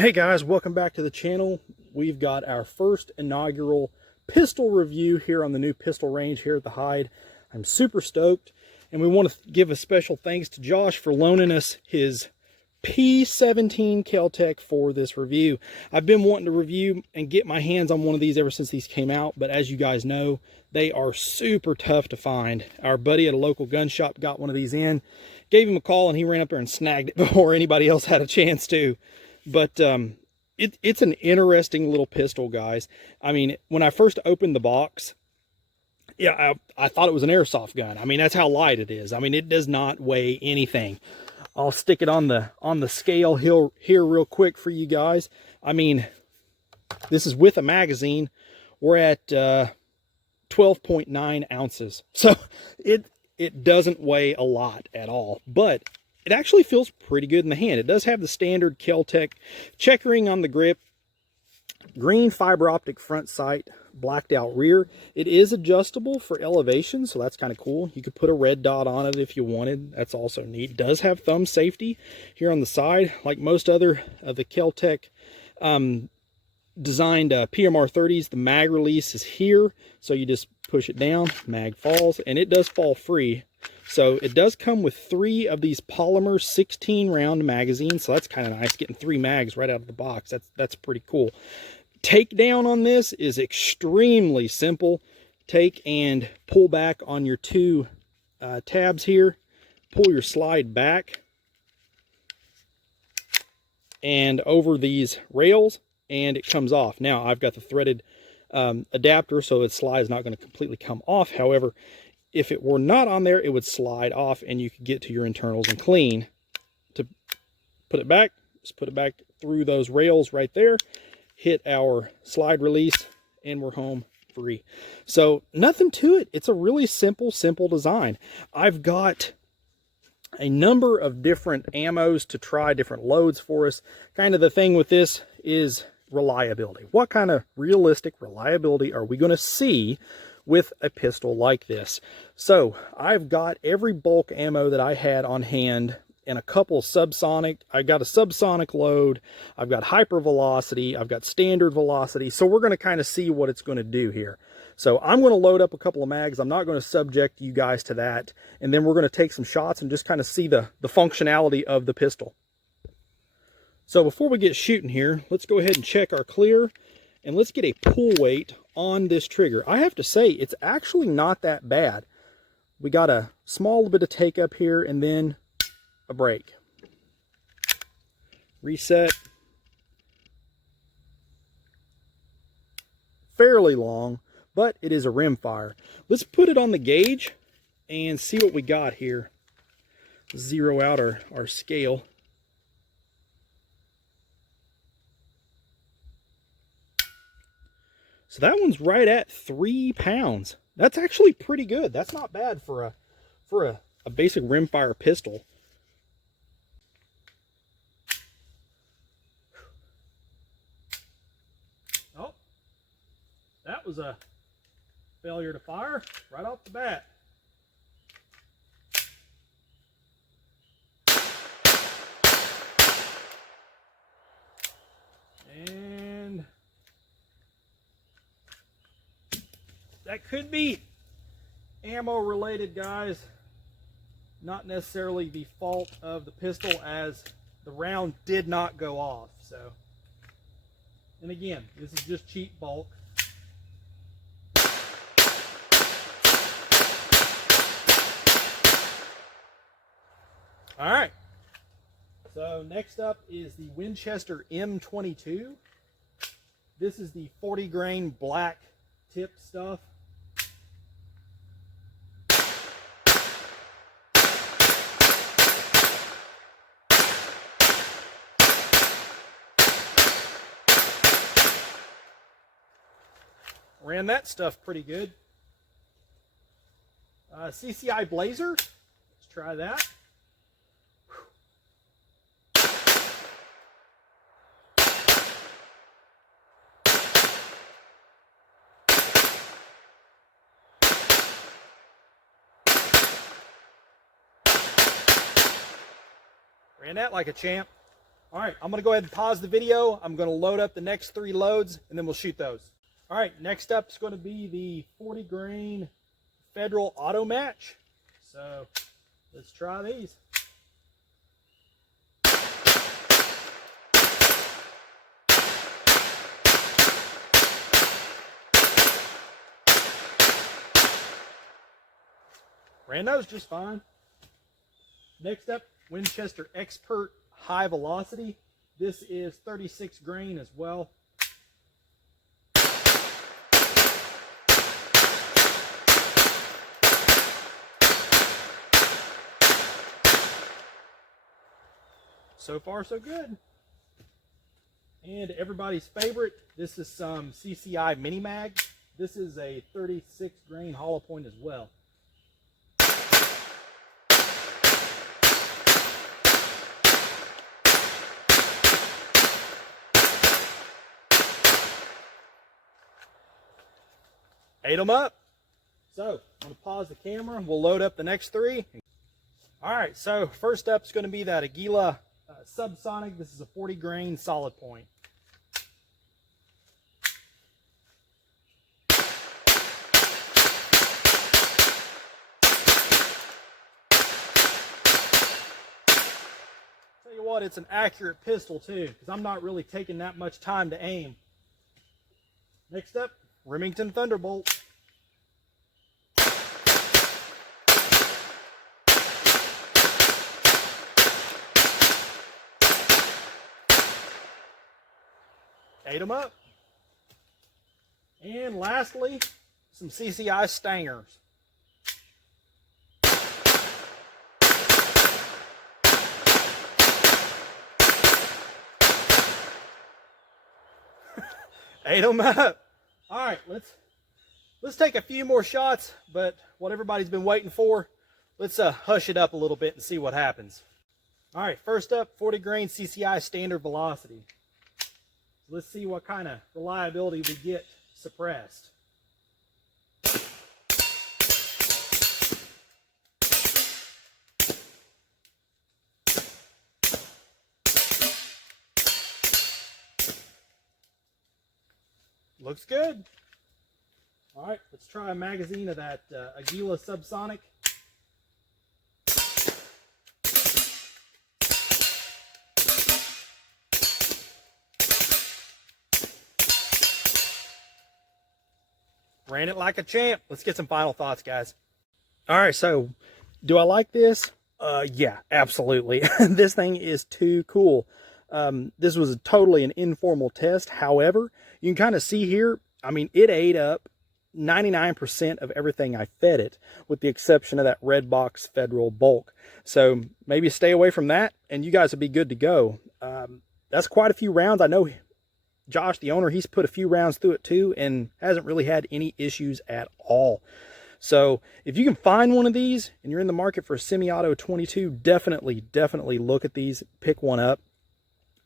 Hey guys, welcome back to the channel. We've got our first inaugural pistol review here on the new pistol range here at the Hyde. I'm super stoked, and we want to give a special thanks to Josh for loaning us his P17 Kel-Tec for this review. I've been wanting to review and get my hands on one of these ever since these came out, but as you guys know, they are super tough to find. Our buddy at a local gun shop got one of these in, gave him a call, and he ran up there and snagged it before anybody else had a chance to. But it's an interesting little pistol, guys. I mean, when I first opened the box, yeah, I thought it was an airsoft gun. I mean, that's how light it is. I mean, it does not weigh anything. I'll stick it on the scale here real quick for you guys. I mean, this is with a magazine. We're at 12.9 ounces. So it doesn't weigh a lot at all, but it actually feels pretty good in the hand. It does have the standard Kel-Tec checkering on the grip, green fiber optic front sight, blacked out rear. It is adjustable for elevation, so that's kind of cool. You could put a red dot on it if you wanted. That's also neat. It does have thumb safety here on the side. Like most other of the Kel-Tec designed PMR 30s, the mag release is here. So you just push it down, mag falls, and it does fall free. So it does come with 3 of these polymer 16 round magazines. So that's kind of nice, getting 3 mags right out of the box. That's pretty cool. Takedown on this is extremely simple. Take and pull back on your 2 tabs here. Pull your slide back and over these rails, and it comes off. Now I've got the threaded adapter, so the slide is not going to completely come off. However, if it were not on there, it would slide off and you could get to your internals and clean. To put it back, just put it back through those rails right there, hit our slide release, and we're home free. So nothing to it. It's a really simple design. I've got a number of different ammos to try, different loads for us. Kind of the thing with this is reliability. What kind of realistic reliability are we going to see with a pistol like this? So I've got every bulk ammo that I had on hand and a couple subsonic. I got a subsonic load, I've got hyper velocity, I've got standard velocity. So we're going to kind of see what it's going to do here. So I'm going to load up a couple of mags. I'm not going to subject you guys to that, and then we're going to take some shots and just kind of see the functionality of the pistol. So before we get shooting here, let's go ahead and check our clear, and let's get a pull weight on this trigger. I have to say, it's actually not that bad. We got a small bit of take up here and then a break. Reset. Fairly long, but it is a rim fire. Let's put it on the gauge and see what we got here. Zero out our scale. So that one's right at 3 pounds. That's actually pretty good. That's not bad for a basic rimfire pistol. Oh, that was a failure to fire right off the bat. And that could be ammo related, guys. Not necessarily the fault of the pistol, as the round did not go off. So, and again, this is just cheap bulk. All right. So next up is the Winchester M22. This is the 40 grain black tip stuff. Ran that stuff pretty good. CCI Blazer. Let's try that. Ran that like a champ. All right, I'm gonna go ahead and pause the video. I'm gonna load up the next 3 loads and then we'll shoot those. All right, next up is gonna be the 40 grain Federal Auto Match. So let's try these. Ran those just fine. Next up, Winchester Expert High Velocity. This is 36 grain as well. So far, so good. And everybody's favorite, this is some CCI Mini Mag. This is a 36 grain hollow point as well. Ate them up. So I'm going to pause the camera. We'll load up the next 3. All right, so first up is going to be that Aguila Subsonic. This is a 40 grain solid point. Tell you what, it's an accurate pistol too, because I'm not really taking that much time to aim. Next up, Remington Thunderbolt. Ate them up. And lastly, some CCI Stangers. Ate them up. All right, let's take a few more shots, but what everybody's been waiting for, let's hush it up a little bit and see what happens. All right, first up, 40 grain CCI standard velocity. Let's see what kind of reliability we get suppressed. Looks good. All right, let's try a magazine of that Aguila Subsonic. Ran it like a champ. Let's get some final thoughts, guys. All right, so do I like this? Yeah, absolutely. This thing is too cool. This was totally an informal test. However, you can kind of see here, I mean, it ate up 99% of everything I fed it, with the exception of that red box Federal bulk. So maybe stay away from that, and you guys will be good to go. That's quite a few rounds. I know Josh, the owner, he's put a few rounds through it too, and hasn't really had any issues at all. So if you can find one of these, and you're in the market for a semi-auto 22, definitely look at these, pick one up.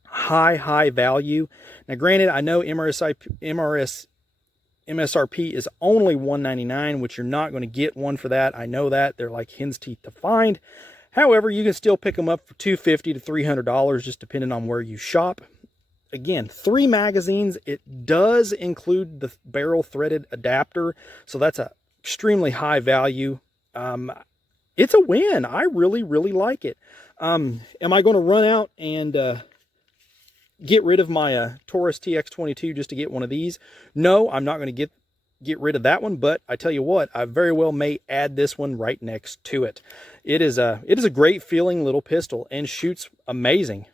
High value. Now granted, I know MSRP is only $199, which you're not going to get one for that. I know that. They're like hen's teeth to find. However, you can still pick them up for $250 to $300, just depending on where you shop. Again, 3 magazines. It does include the barrel threaded adapter, so that's a extremely high value. It's a win. I really like it. Am I going to run out and get rid of my Taurus TX22 just to get one of these? No, I'm not going to get rid of that one, but I tell you what, I very well may add this one right next to it. It is a great feeling little pistol and shoots amazing.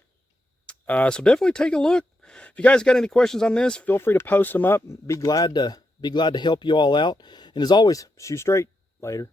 So definitely take a look. If you guys got any questions on this, feel free to post them up. Be glad to help you all out. And as always, shoot straight. Later.